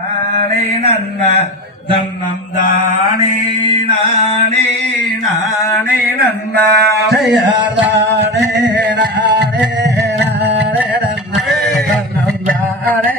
நானே நன்ன தன்னம் தானே நானே நானே நன்னா. நானே நானே நன்னா. கண்ணம் தானே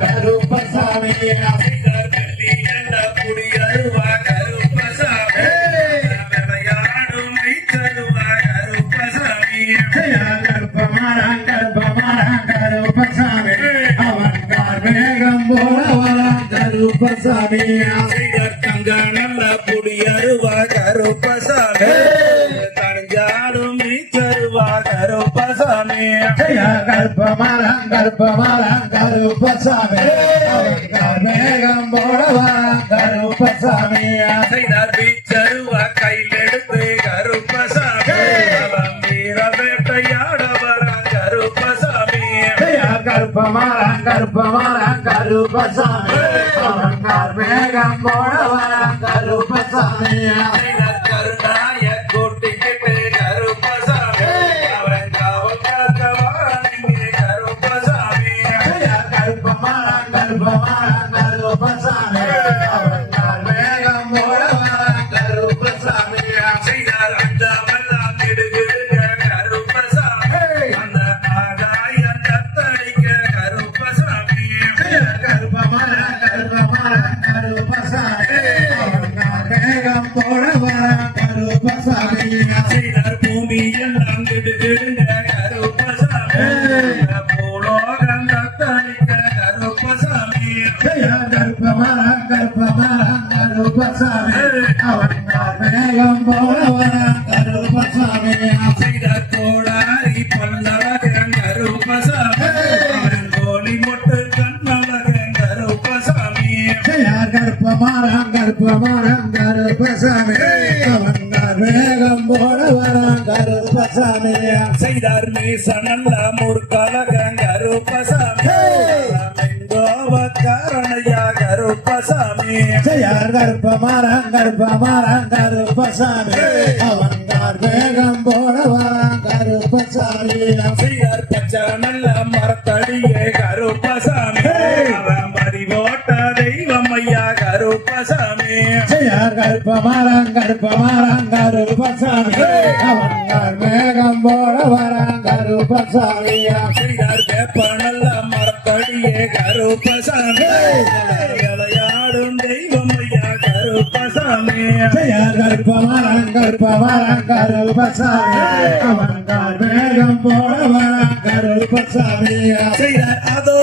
கருப்பசாமி. செய்தார் வெள்ளியண்ட குடியருவா கருப்பசாமி. ஐயா கருப்பமரா கருப்பமரா கருப்பசாமி. மேகம் போல வர கருப்பசாமி. செய்தார் வீச்சருவா கையில் எடுத்து கருப்பசாமி. அவன் வீர வேட்டையாட வர கருப்பசாமி. கருப்பமரா கருப்பமரா கருப்பசாமி மேகம் கருப்பசாமி. செய்தார் கோடாரி முற்கால கருப்பசாமி கருப்பசாமி அவன் தான் மேகம் போல வர கருப்பசாமி செய்தார் பச்சை நல்ல மரத்தடியே கருப்பசாமி. அவன் மறிவோட்ட தெய்வம் ஐயா கருப்பசாமி ஐயா கருப்பமரா கருப்பமரா கருப்பசாமி நல்ல மரத்தடியே கருப்பசாமி. கருப்பசாமி. ஐயா கருப்பமரா கருப்பமரா கருப்பசாமி அவன் தான் மேகம் போல வர கருப்பசாமி செய்தார் அதோ